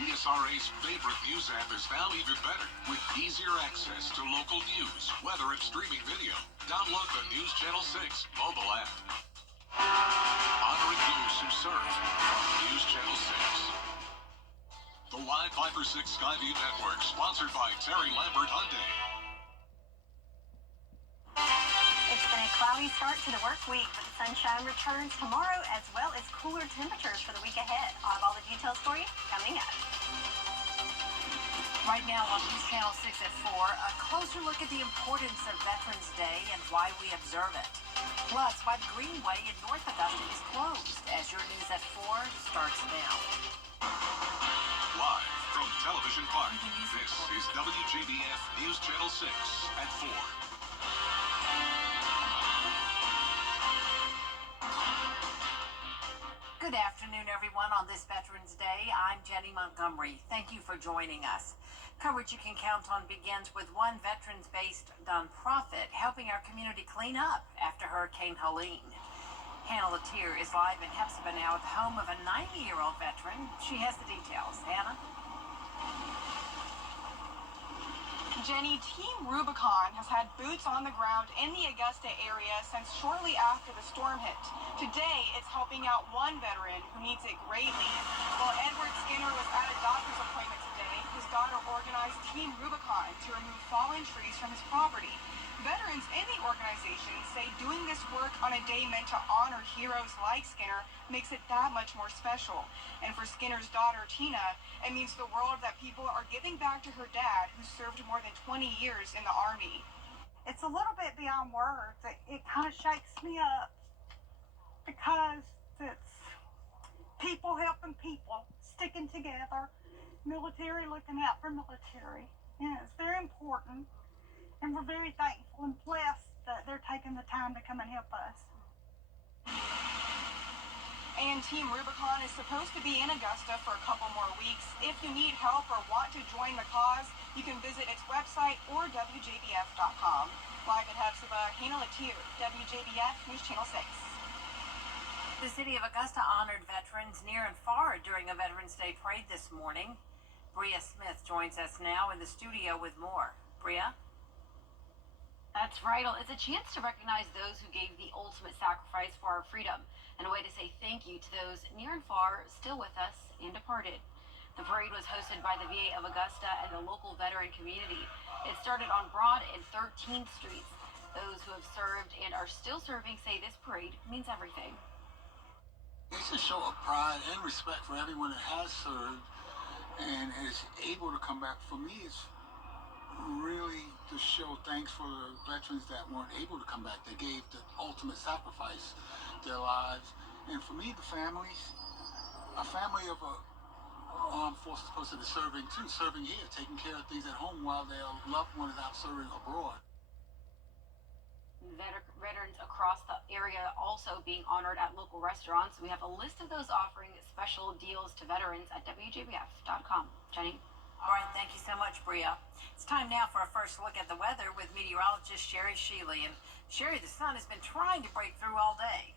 CSRA's favorite news app is now even better with easier access to local news, weather, and streaming video. Download the News Channel 6 mobile app. Honoring those who serve from News Channel 6. The live 5 or 6 Skyview Network, sponsored by Terry Lambert Hyundai. It's been a cloudy start to the work week, but the sunshine returns tomorrow as well as cooler temperatures for the week ahead. I'll have all the details for you coming up. Right now on News Channel 6 at 4, a closer look at the importance of Veterans Day and why we observe it. Plus, why the Greenway in North Augusta is closed as your news at 4 starts now. Live from Television Park, this is WJBF News Channel 6 at 4. Good afternoon, everyone. On this Veterans Day, I'm Jenny Montgomery. Thank you for joining us. Coverage you can count on begins with one veterans-based nonprofit helping our community clean up after Hurricane Helene. Hannah Latier is live in Hepzibah now at the home of a 90-year-old veteran. She has the details. Hannah? Jenny, Team Rubicon has had boots on the ground in the Augusta area since shortly after the storm hit. Today, it's helping out one veteran who needs it greatly. While Edward Skinner was at a doctor's appointment today, his daughter organized Team Rubicon to remove fallen trees from his property. Veterans in the organization say doing this work on a day meant to honor heroes like Skinner makes it that much more special. And for Skinner's daughter, Tina, it means the world that people are giving back to her dad, who served more than 20 years in the Army. It's a little bit beyond words. It kind of shakes me up because it's people helping people, sticking together, military looking out for military. And it's very important. And we're very thankful and blessed that they're taking the time to come and help us. And Team Rubicon is supposed to be in Augusta for a couple more weeks. If you need help or want to join the cause, you can visit its website or WJBF.com. Live in Hepzibah, Hannah Latier, WJBF News Channel 6. The city of Augusta honored veterans near and far during a Veterans Day parade this morning. Bria Smith joins us now in the studio with more. Bria? That's vital. It's a chance to recognize those who gave the ultimate sacrifice for our freedom, and a way to say thank you to those near and far still with us and departed. The parade was hosted by the VA of Augusta and the local veteran community. It started on Broad and 13th Streets. Those who have served and are still serving say this parade means everything. It's a show of pride and respect for everyone that has served and is able to come back. For me, it's really to show thanks for the veterans that weren't able to come back. They gave the ultimate sacrifice, their lives. And for me, the families, a family of a armed forces person is serving too, serving here, taking care of things at home while their loved one is out serving abroad. Veterans across the area also being honored at local restaurants. We have a list of those offering special deals to veterans at WJBF.com. Jenny? All right, thank you so much, Bria. It's time now for a first look at the weather with meteorologist Sherry Sheely. And Sherry, the sun has been trying to break through all day.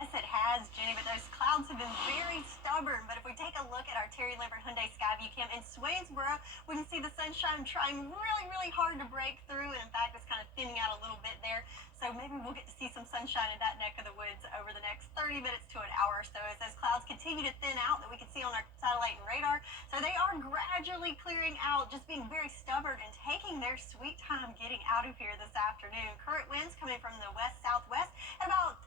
Yes, it has, Jenny, but those clouds have been very stubborn. But if we take a look at our Terry Lambert Hyundai Skyview Cam in Swainsboro, we can see the sunshine trying really, really hard to break through. And in fact, it's kind of thinning out a little bit there. So maybe we'll get to see some sunshine in that neck of the woods over the next 30 minutes to an hour or so as those clouds continue to thin out that we can see on our satellite and radar. So they are gradually clearing out, just being very stubborn and taking their sweet time getting out of here this afternoon. Current winds coming from the west-southwest at about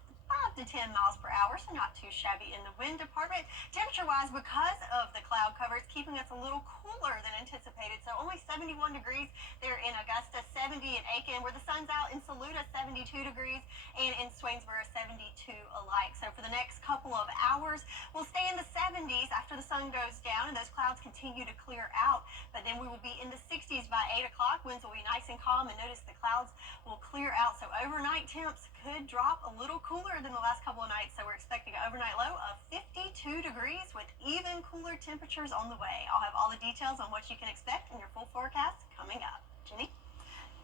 5 to 10 miles per hour, so not too shabby in the wind department. Temperature-wise, because of the cloud cover, it's keeping us a little cooler than anticipated. So only 71 degrees there in Augusta, 70 in Aiken, where the sun's out, in Saluda, 72 degrees, and in Swainsboro, 72 alike. So for the next couple of hours, we'll stay in the 70s after the sun goes down and those clouds continue to clear out. But then we will be in the 60s by 8 o'clock. Winds will be nice and calm, and notice the clouds will clear out. So overnight temps could drop a little cooler than the last couple of nights. So we're expecting an overnight low of 52 degrees with even cooler temperatures on the way. I'll have all the details on what you can expect in your full forecast coming up. Jenny?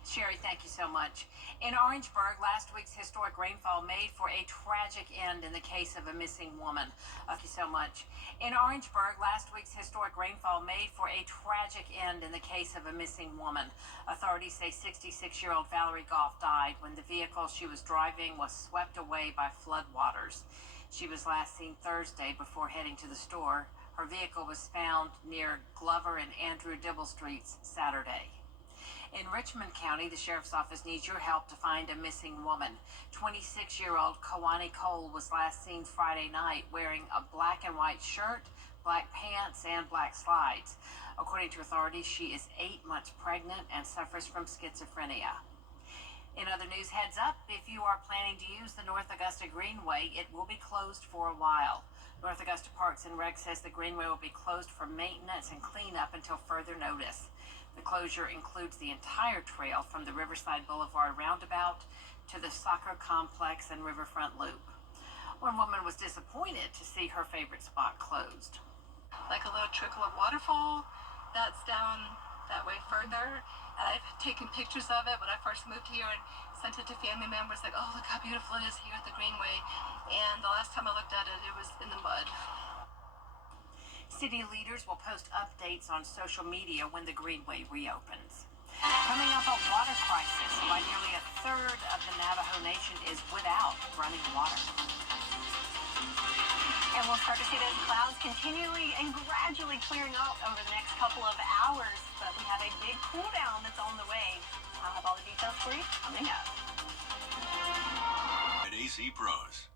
Sherry, thank you so much. In Orangeburg, last week's historic rainfall made for a tragic end in the case of a missing woman. Thank you so much. In Orangeburg, last week's historic rainfall made for a tragic end in the case of a missing woman. Authorities say 66-year-old Valerie Goff died when the vehicle she was driving was swept away by floodwaters. She was last seen Thursday before heading to the store. Her vehicle was found near Glover and Andrew Dibble Streets Saturday. In Richmond County, the Sheriff's Office needs your help to find a missing woman. 26-year-old Kawani Cole was last seen Friday night wearing a black and white shirt, black pants, and black slides. According to authorities, she is 8 months pregnant and suffers from schizophrenia. In other news, heads up, if you are planning to use the North Augusta Greenway, it will be closed for a while. North Augusta Parks and Rec says the Greenway will be closed for maintenance and cleanup until further notice. The closure includes the entire trail from the Riverside Boulevard roundabout to the soccer complex and riverfront loop. One woman was disappointed to see her favorite spot closed. Like a little trickle of waterfall that's down that way further. And I've taken pictures of it when I first moved here and sent it to family members, like, oh, look how beautiful it is here at the Greenway. And the last time I looked at it, it was in the mud. City leaders will post updates on social media when the Greenway reopens. Coming up, a water crisis. Why nearly a third of the Navajo Nation is without running water. And we'll start to see those clouds continually and gradually clearing out over the next couple of hours. But we have a big cool down that's on the way. I'll have all the details for you coming up. At AC Pros.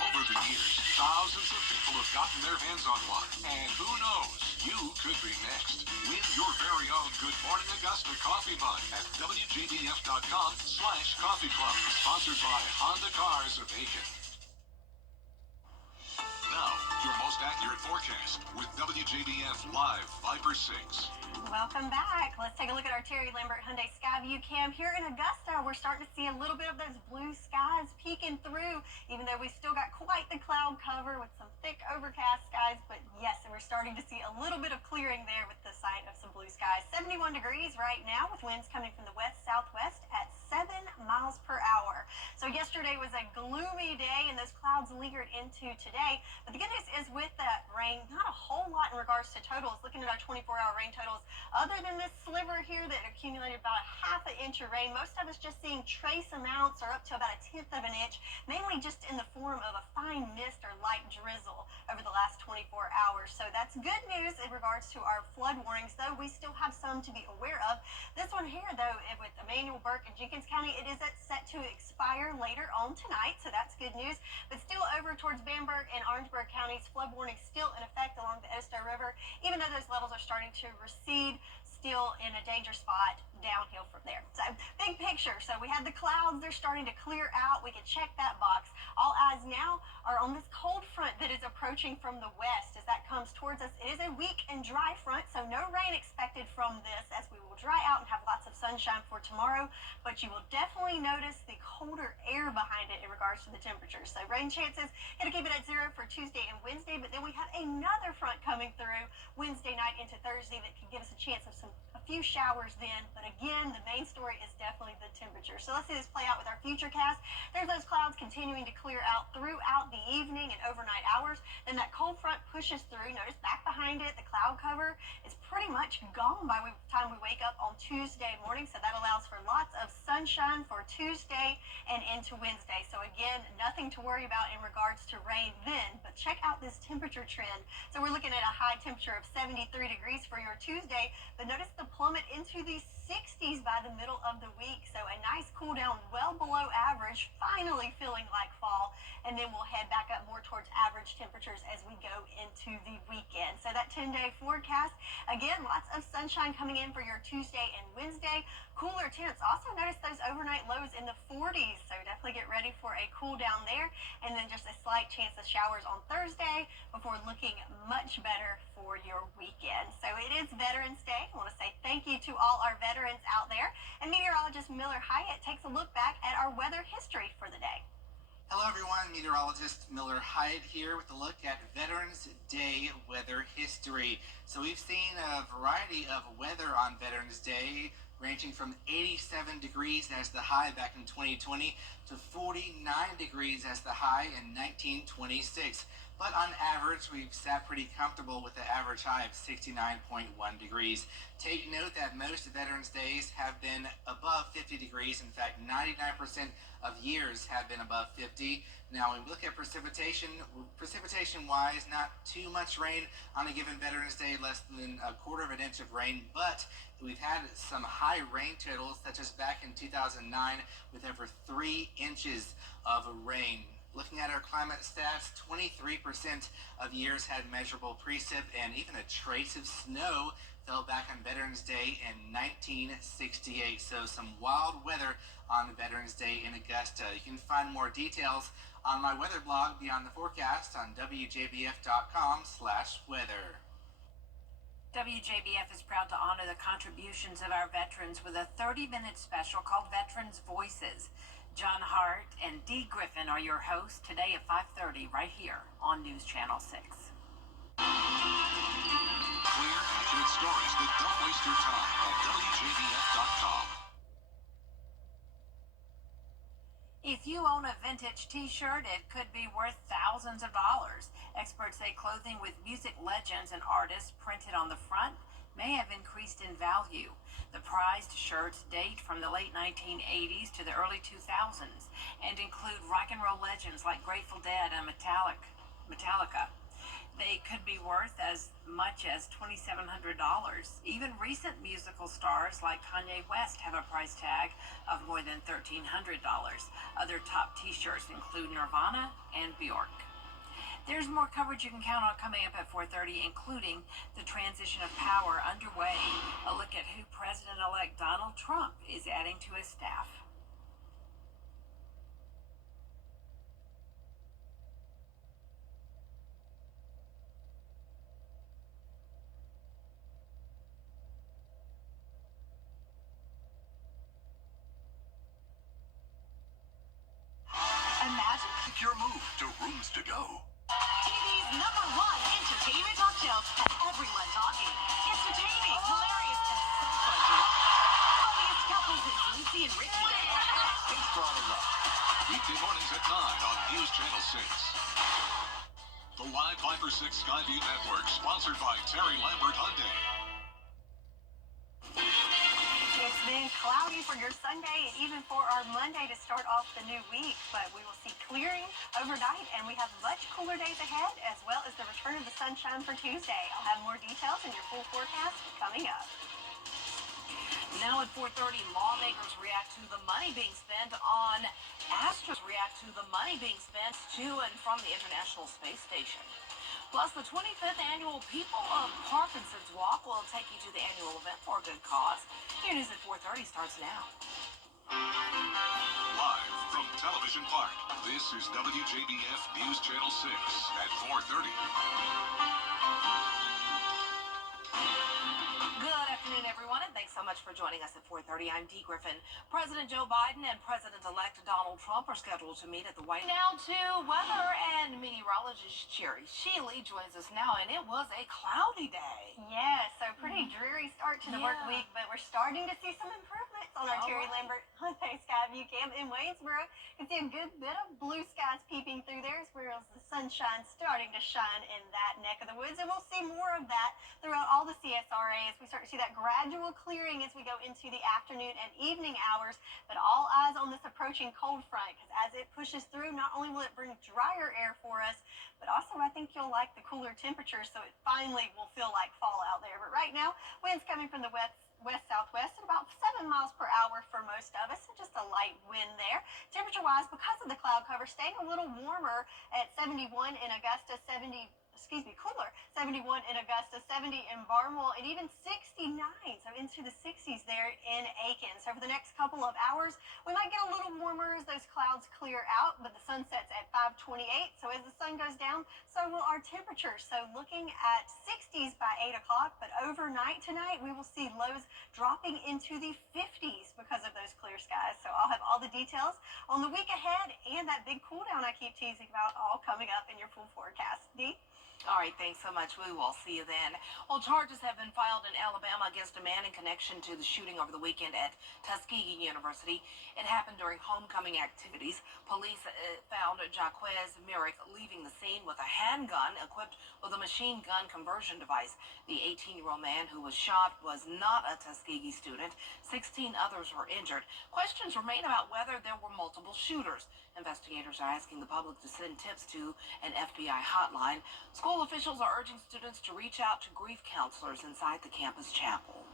Over the years, thousands of people have gotten their hands on one. And who knows, you could be next. Win your very own Good Morning Augusta coffee mug at WJBF.com/coffee club. Sponsored by Honda Cars of Aiken. Now, your most accurate forecast with WJBF Live Viper 6. Welcome back. Let's take a look at our Terry Lambert Hyundai Skyview cam here in Augusta. We're starting to see a little bit of those blue skies peeking through, even though we've still got quite the cloud cover with some thick overcast skies. But yes, we're starting to see a little bit of clearing there with the sign of some blue skies. 71 degrees right now with winds coming from the west-southwest at 7 miles per hour. So yesterday was a gloomy day and those clouds lingered into today. But the good news is with that rain, not a whole lot in regards to totals. Looking at our 24-hour rain totals, other than this sliver here that accumulated about a half an inch of rain, most of us just seeing trace amounts or up to about a tenth of an inch, mainly just in the form of a fine mist or light drizzle over the last 24 hours. So that's good news in regards to our flood warnings, though we still have some to be aware of. This one here, though, with Emmanuel, Burke, and Jenkins County, it is set to expire later on tonight, so that's good news. But still over towards Bamberg and Orangeburg counties, flood warnings still in effect along the Edisto River, even though those levels are starting to recede, still in a danger spot downhill from there. So big picture. So we had the clouds, they're starting to clear out. We can check that box. All eyes now are on this cold front that is approaching from the west as that comes towards us. It is a weak and dry front, so no rain expected from this as we will dry out and have lots of sunshine for tomorrow, but you will definitely notice the colder air behind it in regards to the temperatures. So rain chances, going to keep it at 0 for Tuesday and Wednesday, but then we have another front coming through Wednesday night into Thursday that could give us a chance of a few showers then. But again, the main story is definitely the temperature. So let's see this play out with our future cast. There's those clouds continuing to clear out throughout the evening and overnight hours. Then that cold front pushes through. Notice back behind it, the cloud cover is pretty much gone by the time we wake up on Tuesday morning. So that allows for lots of sunshine for Tuesday and into Wednesday. So again, nothing to worry about in regards to rain then. But check out this temperature trend. So we're looking at a high temperature of 73 degrees for your Tuesday, but notice the plummet into the 60s by the middle of the week. So a nice cool down well below average, finally feeling like fall. And then we'll head back up more towards average temperatures as we go into the weekend. So that 10-day forecast, again, lots of sunshine coming in for your Tuesday and Wednesday. Cooler temps. Also notice those overnight lows in the 40s. So definitely get ready for a cool down there. And then just a slight chance of showers on Thursday before looking much better for your weekend. So it is Veterans Day. I want to say thank you to all our veterans out there. And meteorologist Miller Hyatt takes a look back at our weather history for the day. Hello everyone, meteorologist Miller Hyatt here with a look at Veterans Day weather history. So we've seen a variety of weather on Veterans Day. ranging from 87 degrees as the high back in 2020 to 49 degrees as the high in 1926. But on average, we've sat pretty comfortable with the average high of 69.1 degrees. Take note that most Veterans Days have been above 50 degrees. In fact, 99% of years have been above 50. Now, when we look at precipitation-wise, not too much rain on a given Veterans Day, less than a quarter of an inch of rain, but we've had some high rain totals, such as back in 2009 with over 3 inches of rain. Looking at our climate stats, 23% of years had measurable precip, and even a trace of snow fell back on Veterans Day in 1968. So some wild weather on Veterans Day in Augusta. You can find more details on my weather blog, Beyond the Forecast, on WJBF.com/weather. WJBF is proud to honor the contributions of our veterans with a 30-minute special called Veterans Voices. John Hart and Dee Griffin are your hosts today at 5:30 right here on News Channel 6. Clear, accurate stories that don't waste your time at WJBF.com. If you own a vintage t-shirt, it could be worth thousands of dollars. Experts say clothing with music legends and artists printed on the front may have increased in value. The prized shirts date from the late 1980s to the early 2000s and include rock and roll legends like Grateful Dead and Metallica. They could be worth as much as $2,700. Even recent musical stars like Kanye West have a price tag of more than $1,300. Other top t-shirts include Nirvana and Bjork. There's more coverage you can count on coming up at 4:30, including the transition of power underway, a look at who President-elect Donald Trump is adding to his staff. Imagine your move to Rooms to Go. TV's #1 entertainment talk show has everyone talking. Entertaining, hilarious, and so fun to watch. Funniest couples is Lucy and Ricky. It's Brought Up. Weekday mornings at 9 on News Channel 6. The live Viper 6 Skyview Network, sponsored by Terry Lambert Hyundai. It's been cloudy for your Sunday and even for our Monday to start off the new week, but we will see clearing overnight and we have much cooler days ahead, as well as the return of the sunshine for Tuesday. I'll have more details in your full forecast coming up. Now at 4:30, lawmakers react to the money being spent on Astros react to the money being spent to and from the International Space Station. Plus, the 25th annual People of Parkinson's Walk will take you to the annual event for a good cause. Your news at 4:30 starts now. Live from Television Park, this is WJBF News Channel 6 at 4:30. Good afternoon, everyone, and thanks so much for joining us at 4:30. I'm Dee Griffin. President Joe Biden and President-elect Donald Trump are scheduled to meet at the White House. Now to weather, and meteorologist Sherry Shealy joins us now, and it was a cloudy day. Yes, so pretty dreary start to the work week, but we're starting to see some improvements on our Terry Lambert Hyundai Skyview Cam in Waynesboro. You can see a good bit of blue skies peeping through there, as well as the sunshine starting to shine in that neck of the woods, and we'll see more of that throughout all the CSRA as we start to see that gradual clearing as we go into the afternoon and evening hours. But all eyes on this approaching cold front, because as it pushes through, not only will it bring drier air for us, but also I think you'll like the cooler temperatures, so it finally will feel like fall out there. But right now, winds coming from the west-southwest at about 7 miles per hour for most of us, and just a light wind there. Temperature-wise, because of the cloud cover, staying a little warmer at 71 in Augusta, cooler, 71 in Augusta, 70 in Barnwell, and even 69, so into the 60s there in Aiken. So for the next couple of hours, we might get a little warmer as those clouds clear out, but the sun sets at 5:28, so as the sun goes down, so will our temperatures. So looking at 60s by 8 o'clock, but overnight tonight, we will see lows dropping into the 50s because of those clear skies. So I'll have all the details on the week ahead and that big cool down I keep teasing about all coming up in your full forecast. Dee? All right, thanks so much. We will see you then. Well, charges have been filed in Alabama against a man in connection to the shooting over the weekend at Tuskegee University. It happened during homecoming activities. Police found Jaquez Merrick leaving the scene with a handgun equipped with a machine gun conversion device. The 18-year-old man who was shot was not a Tuskegee student. 16 others were injured. Questions remain about whether there were multiple shooters. Investigators are asking the public to send tips to an FBI hotline. School officials are urging students to reach out to grief counselors inside the campus chapel.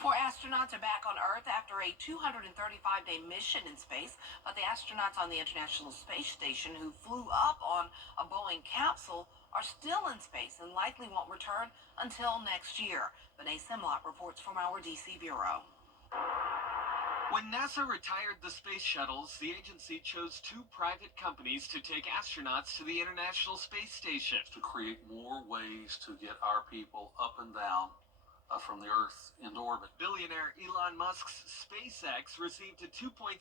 4 astronauts are back on Earth after a 235-day mission in space, but the astronauts on the International Space Station who flew up on a Boeing capsule are still in space and likely won't return until next year. Vinay Simlot reports from our D.C. bureau. When NASA retired the space shuttles, the agency chose 2 private companies to take astronauts to the International Space Station. To create more ways to get our people up and down from the Earth into orbit. Billionaire Elon Musk's SpaceX received a $2.6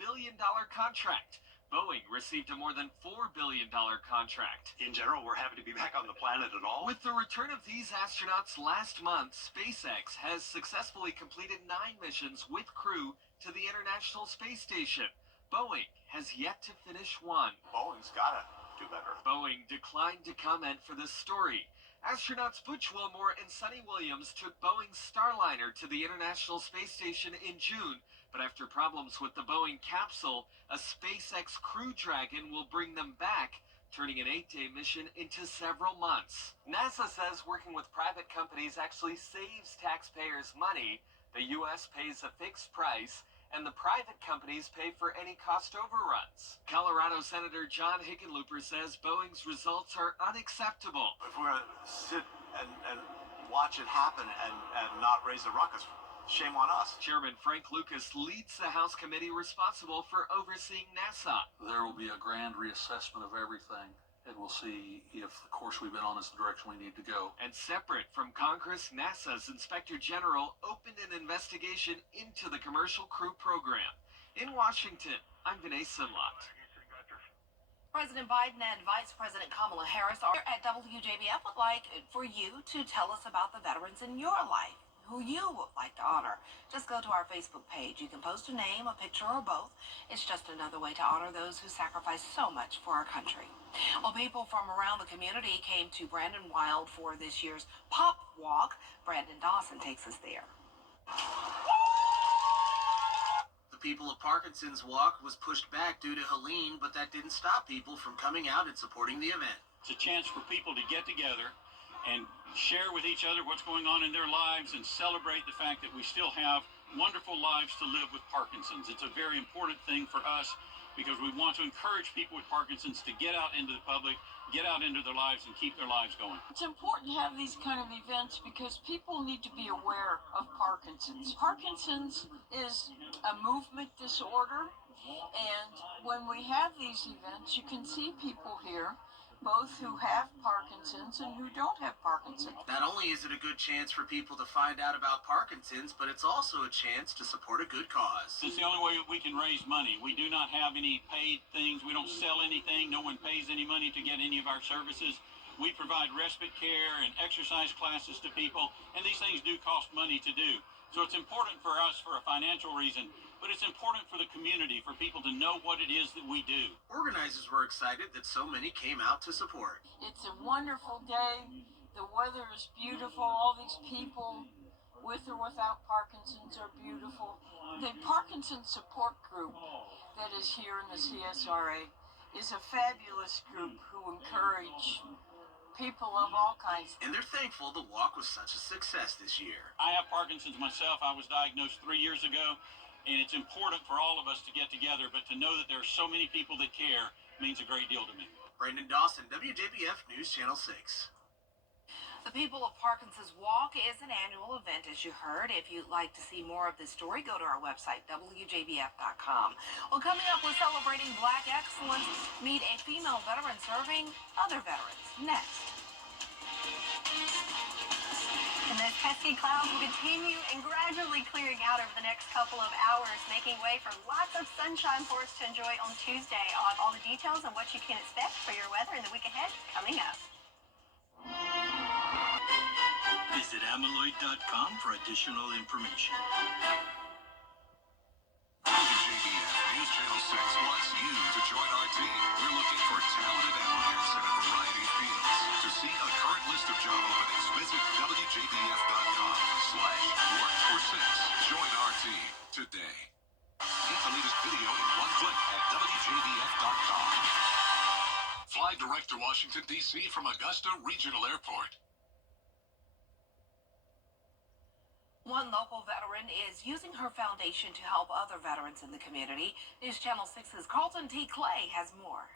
billion contract. Boeing received a more than $4 billion contract. In general, we're happy to be back on the planet at all. With the return of these astronauts last month, SpaceX has successfully completed 9 missions with crew to the International Space Station. Boeing has yet to finish one. Boeing's gotta do better. Boeing declined to comment for this story. Astronauts Butch Wilmore and Sonny Williams took Boeing's Starliner to the International Space Station in June, but after problems with the Boeing capsule, a SpaceX Crew Dragon will bring them back, turning an 8-day mission into several months. NASA says working with private companies actually saves taxpayers money. The U.S. pays a fixed price, and the private companies pay for any cost overruns. Colorado Senator John Hickenlooper says Boeing's results are unacceptable. If we're going to sit and watch it happen and not raise a ruckus, shame on us. Chairman Frank Lucas leads the House committee responsible for overseeing NASA. There will be a grand reassessment of everything, and we'll see if the course we've been on is the direction we need to go. And separate from Congress, NASA's Inspector General opened an investigation into the Commercial Crew Program. In Washington, I'm Vinay Simlot. President Biden and Vice President Kamala Harris are at WJBF would like for you to tell us about the veterans in your life who you would like to honor. Just go to our Facebook page. You can post a name, a picture, or both. It's just another way to honor those who sacrificed so much for our country. Well, people from around the community came to Brandon Wild for this year's Pop Walk. Brandon Dawson takes us there. The People of Parkinson's Walk was pushed back due to Helene, but that didn't stop people from coming out and supporting the event. It's a chance for people to get together and share with each other what's going on in their lives and celebrate the fact that we still have wonderful lives to live with Parkinson's. It's a very important thing for us because we want to encourage people with Parkinson's to get out into the public, get out into their lives, and keep their lives going. It's important to have these kind of events because people need to be aware of Parkinson's. Parkinson's is a movement disorder, and when we have these events, you can see people here both who have Parkinson's and who don't have Parkinson's. Not only is it a good chance for people to find out about Parkinson's, but it's also a chance to support a good cause. It's the only way we can raise money. We do not have any paid things. We don't sell anything. No one pays any money to get any of our services. We provide respite care and exercise classes to people, and these things do cost money to do. So it's important for us for a financial reason, but it's important for the community, for people to know what it is that we do. Organizers were excited that so many came out to support. It's a wonderful day. The weather is beautiful. All these people with or without Parkinson's are beautiful. The Parkinson's support group that is here in the CSRA is a fabulous group who encourage people of all kinds. And they're thankful the walk was such a success this year. I have Parkinson's myself. I was diagnosed 3 years ago, and it's important for all of us to get together, but to know that there are so many people that care means a great deal to me. Brandon Dawson, WJBF News Channel 6. The People of Parkinson's Walk is an annual event, as you heard. If you'd like to see more of this story, go to our website, WJBF.com. Well, coming up, we're celebrating Black excellence. Meet a female veteran serving other veterans. Next. And those pesky clouds will continue and gradually clearing out over the next couple of hours, making way for lots of sunshine for us to enjoy on Tuesday. I'll have all the details on what you can expect for your weather in the week ahead coming up. amyloid.com for additional information. WJBF News Channel 6 wants you to join our team. We're looking for talented applicants in a variety of fields. To see a current list of job openings, visit WJBF.com/work-for-6. Join our team today. Get the latest video in one click at WJBF.com. Fly direct to Washington, D.C. from Augusta Regional Airport. One local veteran is using her foundation to help other veterans in the community. News Channel 6's Carlton T. Clay has more.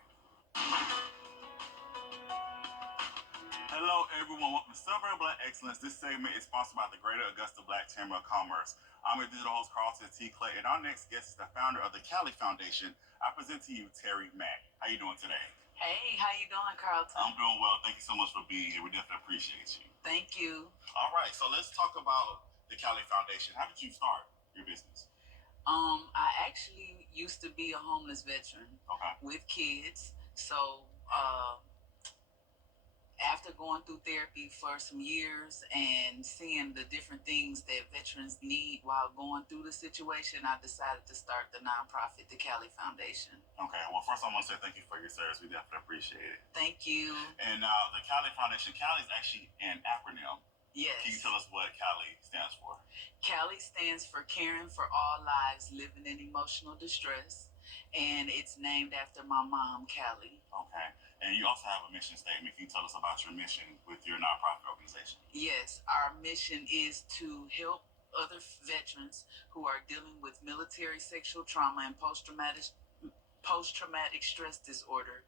Hello, everyone. Welcome to Suburban Black Excellence. This segment is sponsored by the Greater Augusta Black Chamber of Commerce. I'm your digital host, Carlton T. Clay, and our next guest is the founder of the Cali Foundation. I present to you Terry Mack. How you doing today? Hey, how you doing, Carlton? I'm doing well. Thank you so much for being here. We definitely appreciate you. Thank you. All right, so let's talk about the Cali Foundation. How did you start your business? I actually used to be a homeless veteran with kids. So, after going through therapy for some years and seeing the different things that veterans need while going through the situation, I decided to start the nonprofit, the Cali Foundation. Okay, well, first I want to say thank you for your service. We definitely appreciate it. Thank you. And the Cali Foundation, Cali is actually an acronym. Yes. Can you tell us what Cali stands for? Cali stands for Caring for All Lives Living in Emotional Distress, and it's named after my mom, Callie. Okay. And you also have a mission statement. Can you tell us about your mission with your nonprofit organization? Yes, our mission is to help other veterans who are dealing with military sexual trauma and post-traumatic stress disorder,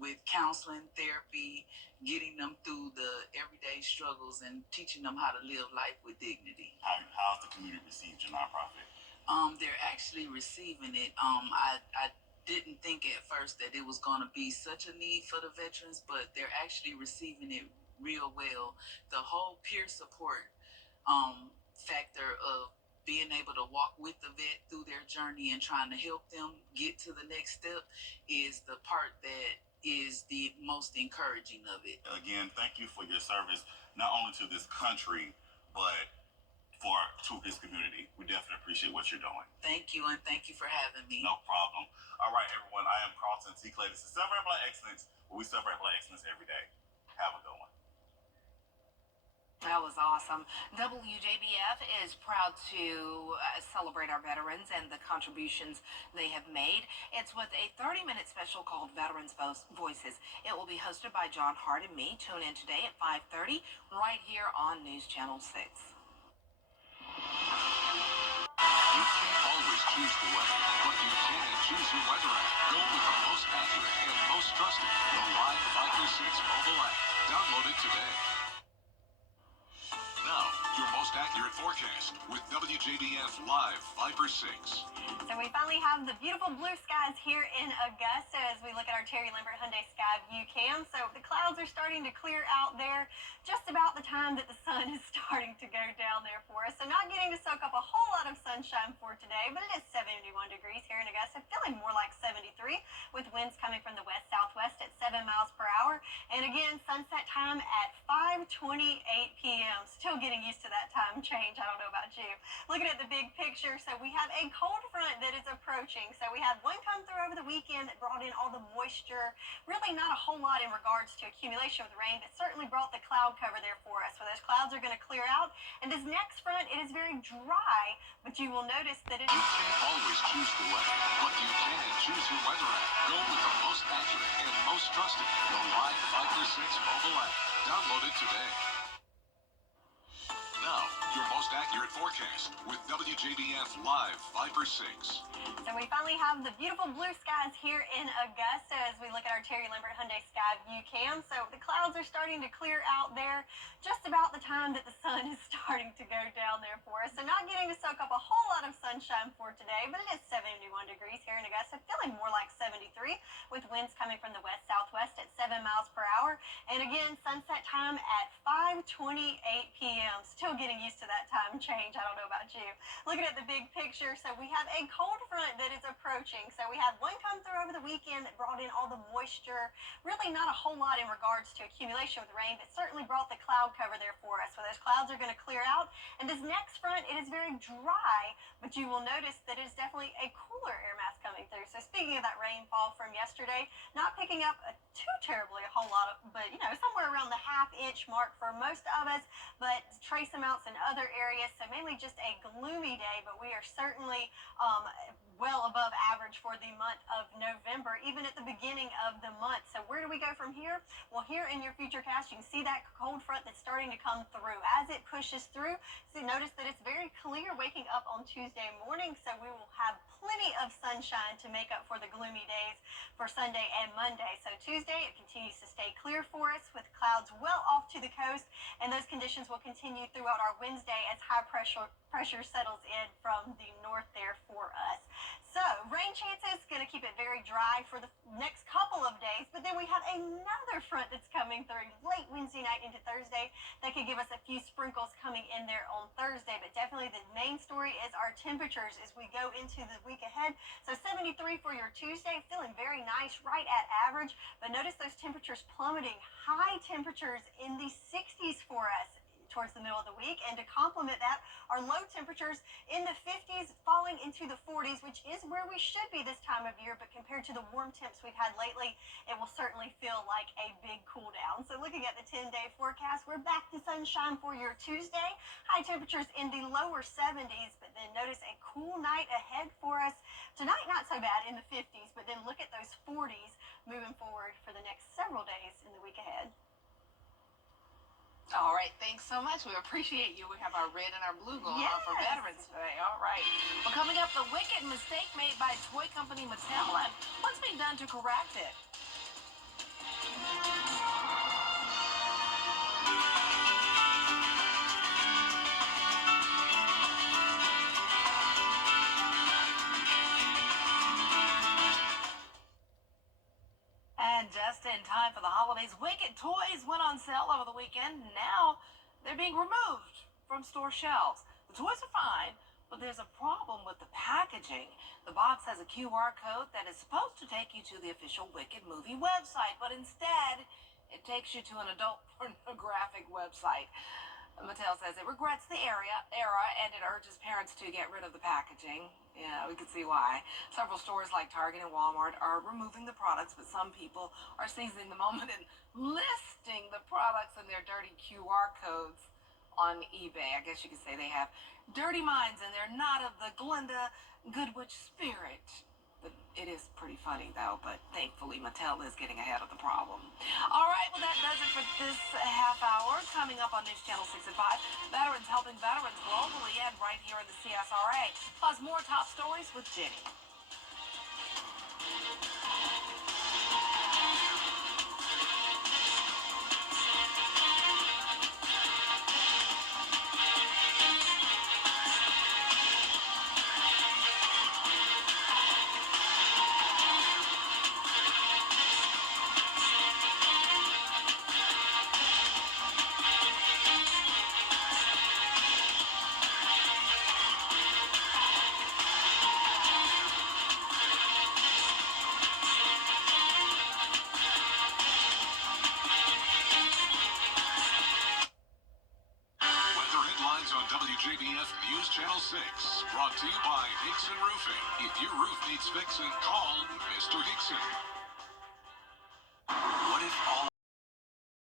with counseling, therapy, getting them through the everyday struggles and teaching them how to live life with dignity. How's the community received your nonprofit? They're actually receiving it. I didn't think at first that it was going to be such a need for the veterans, but they're actually receiving it real well. The whole peer support factor of being able to walk with the vet through their journey and trying to help them get to the next step is the part that is the most encouraging of it. Again, thank you for your service, not only to this country, but to his community. We definitely appreciate what you're doing. Thank you, and thank you for having me. No problem. All right, everyone. I am Carlton T. Clay. This is Celebrate Black Excellence, where we celebrate Black excellence every day. Have a good one. That was awesome. WJBF is proud to celebrate our veterans and the contributions they have made. It's with a 30-minute special called Veterans Voices. It will be hosted by John Hart and me. Tune in today at 5:30 right here on News Channel 6. You can't always choose the weather, but you can choose your weather app. Go with the most accurate and most trusted, the Live 536 mobile app. Download it today. Now, your most accurate forecast with WJBF Live 536. So we finally have the beautiful blue skies here in Augusta as we look at our Terry Lambert Hyundai Sky View Cam. So the clouds are starting to clear out there just about the time that the sun is starting to go down there for us. So not getting to soak up a whole lot of sunshine for today, but it is 71 degrees here in Augusta, feeling more like 73 with winds coming from the west-southwest at 7 miles per hour. And again, sunset time at 5:28 p.m. Still getting used to that time change. I don't know about you. Looking at the big picture, so we have a cold front that is approaching. So we had one come through over the weekend that brought in all the moisture. Really not a whole lot in regards to accumulation of the rain, but certainly brought the cloud cover there for us. So those clouds are going to clear out. And this next front, it is very dry, but you will notice that it is... You can't always choose the weather, but you can choose your weather app. Go with the most accurate and most trusted, the Live 536 mobile app. Download it today. Now, your most accurate forecast with WJBF Live 536. So we finally have the beautiful blue skies here in Augusta as we look at our Terry Lambert Hyundai Sky View Cam. So the clouds are starting to clear out there just about the time that the sun is starting to go down there for us. So not getting to soak up a whole lot of sunshine for today, but it is 71 degrees here in Augusta, feeling more like 73 with winds coming from the west-southwest at 7 miles per hour. And again, sunset time at 5:28 p.m. Still getting used to that time change. I don't know about you. Looking at the big picture, so we have a cold front that is approaching. So we had one come through over the weekend that brought in all the moisture. Really not a whole lot in regards to accumulation with rain, but certainly brought the cloud cover there for us. So those clouds are going to clear out. And this next front, it is very dry, but you will notice that it is definitely a cooler air mass coming through. So speaking of that rainfall from yesterday, not picking up too terribly a whole lot, but somewhere around the half-inch mark for most of us, but trace amounts in other areas. So mainly just a gloomy day, but we are certainly well above average for the month of November, even at the beginning of the month. So where do we go from here? Well, here in your futurecast, you can see that cold front that's starting to come through. As it pushes through, so notice that it's very clear waking up on Tuesday morning, so we will have plenty of sunshine to make up for the gloomy days for Sunday and Monday. So Tuesday, it continues to stay clear for us with clouds well off to the coast, and those conditions will continue throughout our Wednesday as high pressure settles in from the north there for us. So rain chances, going to keep it very dry for the next couple of days, but then we have another front that's coming through late Wednesday night into Thursday that could give us a few sprinkles coming in there on Thursday. But definitely the main story is our temperatures as we go into the week ahead. So 73 for your Tuesday, feeling very nice, right at average, but notice those temperatures plummeting. High temperatures in the 60s for us towards the middle of the week, and to complement that, our low temperatures in the 50s falling into the 40s, which is where we should be this time of year, but compared to the warm temps we've had lately, it will certainly feel like a big cool down. So looking at the 10-day forecast, we're back to sunshine for your Tuesday. High temperatures in the lower 70s, but then notice a cool night ahead for us. Tonight, not so bad in the 50s, but then look at those 40s moving forward for the next several days in the week ahead. All right, thanks so much. We appreciate you. We have our red and our blue going on for Veterans Day. All right. Well, coming up, the wicked mistake made by toy company Mattel, and what's being done to correct it? And just in time for the holidays, wicked toys went on sale over the weekend. Now they're being removed from store shelves. The toys are fine, but there's a problem with the packaging. The box has a QR code that is supposed to take you to the official Wicked movie website, but instead it takes you to an adult pornographic website. Mattel says it regrets the era and it urges parents to get rid of the packaging. Yeah, we can see why. Several stores like Target and Walmart are removing the products, but some people are seizing the moment and listing the products and their dirty QR codes on eBay. I guess you could say they have dirty minds and they're not of the Glenda Goodwitch spirit. But it is pretty funny, though, but thankfully Mattel is getting ahead of the problem. All right, well, that does it for this half hour. Coming up on News Channel 6 at 5, veterans helping veterans globally and right here in the CSRA. Plus, more top stories with Jenny. Weather headlines on WJBF News Channel 6. Brought to you by Hickson Roofing. If your roof needs fixing, call Mr. Hickson. What if all